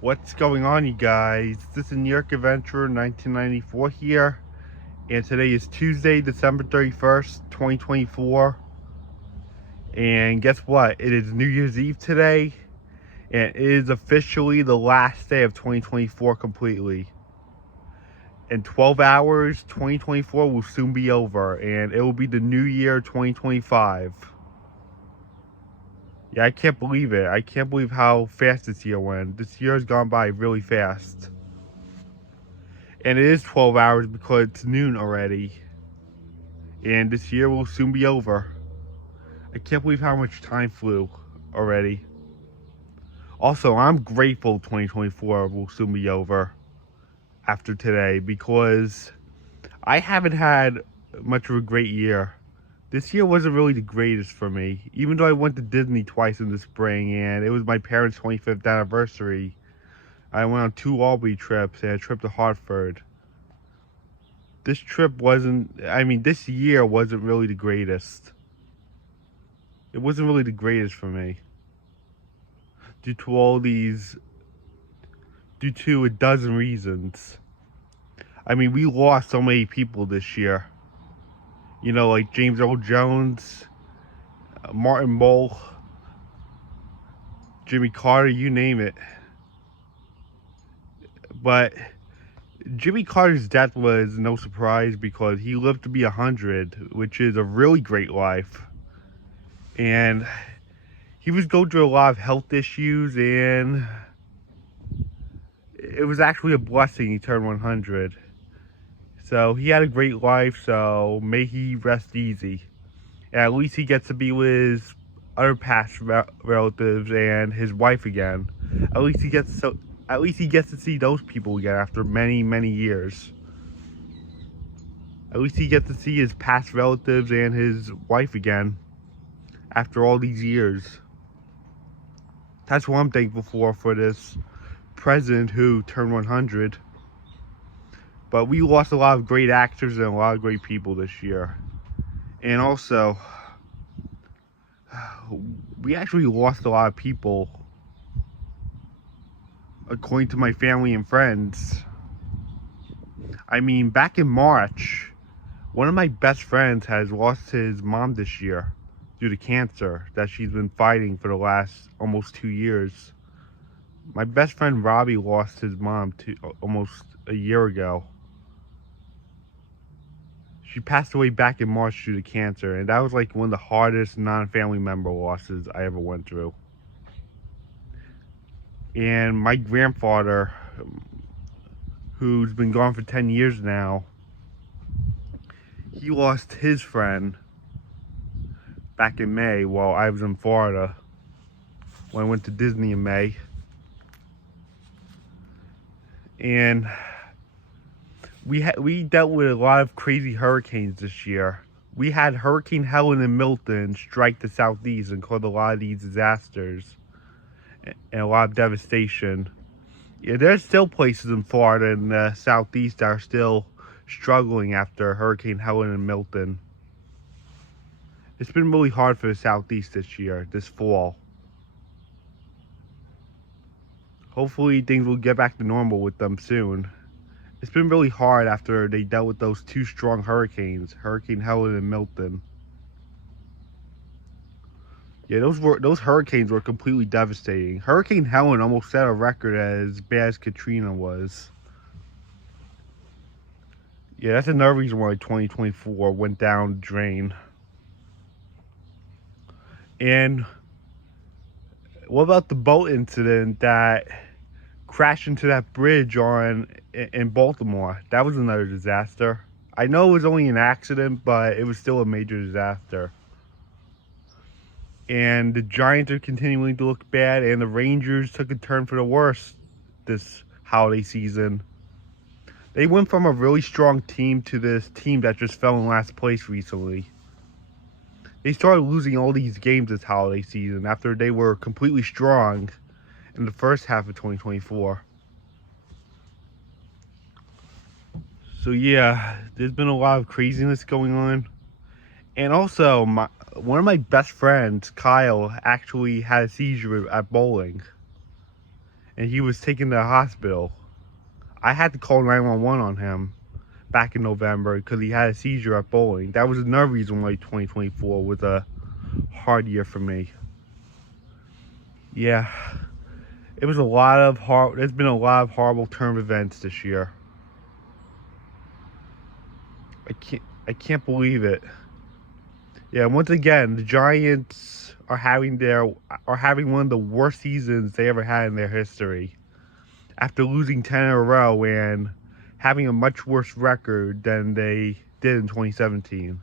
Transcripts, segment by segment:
What's going on, you guys? This is New York Adventurer 1994 here, and today is Tuesday, December 31st, 2024. And guess what? It is New Year's Eve today, and it is officially the last day of 2024 completely. In 12 hours, 2024 will soon be over, and it will be the new year 2025. Yeah, I can't believe it. I can't believe how fast this year went. This year has gone by really fast. And it is 12 hours because it's noon already. And this year will soon be over. I can't believe how much time flew already. Also, I'm grateful 2024 will soon be over after today because I haven't had much of a great year. This year wasn't really the greatest for me, even though I went to Disney twice in the spring and it was my parents' 25th anniversary. I went on 2 Albany trips and a trip to Hartford. This year wasn't really the greatest. It wasn't really the greatest for me. Due to a dozen reasons. We lost so many people this year. You know, like James Earl Jones, Martin Mull, Jimmy Carter, you name it. But Jimmy Carter's death was no surprise because he lived to be 100, which is a really great life. And he was going through a lot of health issues, and it was actually a blessing he turned 100. So he had a great life, so may he rest easy. And at least he gets to be with his other past relatives and his wife again. At least he gets to see those people again after many, many years. At least he gets to see his past relatives and his wife again after all these years. That's what I'm thankful for this president who turned 100. But we lost a lot of great actors and a lot of great people this year. And also, we actually lost a lot of people, according to my family and friends. Back in March, one of my best friends has lost his mom this year due to cancer that she's been fighting for the last almost 2 years. My best friend Robbie lost his mom almost a year ago. She passed away back in March due to cancer, and that was like one of the hardest non-family member losses I ever went through. And my grandfather, who's been gone for 10 years now, he lost his friend back in May while I was in Florida when I went to Disney in May. And we dealt with a lot of crazy hurricanes this year. We had Hurricane Helen and Milton strike the southeast and cause a lot of these disasters and a lot of devastation. Yeah, there's still places in Florida and the southeast that are still struggling after Hurricane Helen and Milton. It's been really hard for the southeast this fall. Hopefully things will get back to normal with them soon. It's been really hard after they dealt with those 2 strong hurricanes, Hurricane Helen and Milton. Yeah, those hurricanes were completely devastating. Hurricane Helen almost set a record as bad as Katrina was. Yeah, that's another reason why 2024 went down the drain. And what about the boat incident that crashed into that bridge in Baltimore? That was another disaster. I know it was only an accident, but it was still a major disaster. And the Giants are continuing to look bad, and the Rangers took a turn for the worse this holiday season. They went from a really strong team to this team that just fell in last place recently. They started losing all these games this holiday season after they were completely strong in the first half of 2024. So yeah, there's been a lot of craziness going on. And also, one of my best friends, Kyle, actually had a seizure at bowling. and he was taken to the hospital. I had to call 911 on him back in November because he had a seizure at bowling. That was another reason why 2024 was a hard year for me. Yeah, it was there's been a lot of horrible turn of events this year. I can't believe it. Yeah, once again, the Giants are having one of the worst seasons they ever had in their history. After losing 10 in a row and having a much worse record than they did in 2017.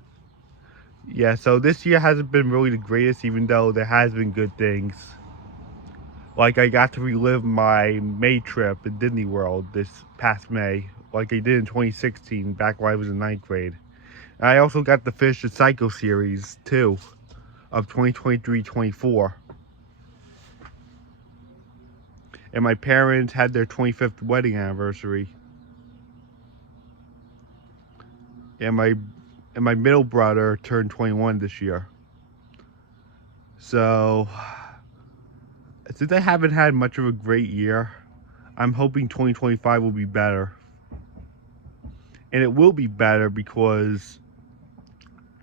Yeah, so this year hasn't been really the greatest, even though there has been good things. Like I got to relive my May trip at Disney World this past May, like I did in 2016, back when I was in 9th grade. And I also got to finish the Psycho series, too, of 2023-24. And my parents had their 25th wedding anniversary. And my middle brother turned 21 this year. So, since I haven't had much of a great year, I'm hoping 2025 will be better. And it will be better because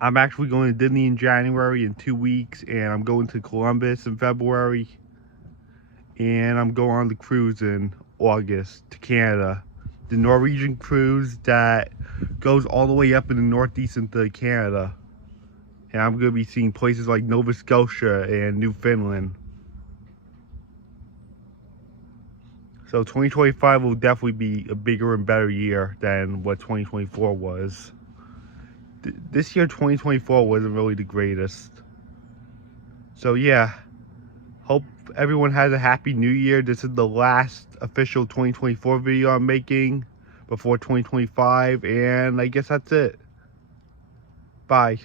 I'm actually going to Disney in January in 2 weeks, and I'm going to Columbus in February, and I'm going on the cruise in August to Canada. The Norwegian cruise that goes all the way up in the northeast into Canada. And I'm going to be seeing places like Nova Scotia and Newfoundland. So 2025 will definitely be a bigger and better year than what 2024 was. This year, 2024, wasn't really the greatest. So yeah, hope everyone has a happy new year. This is the last official 2024 video I'm making before 2025, and I guess that's it. Bye.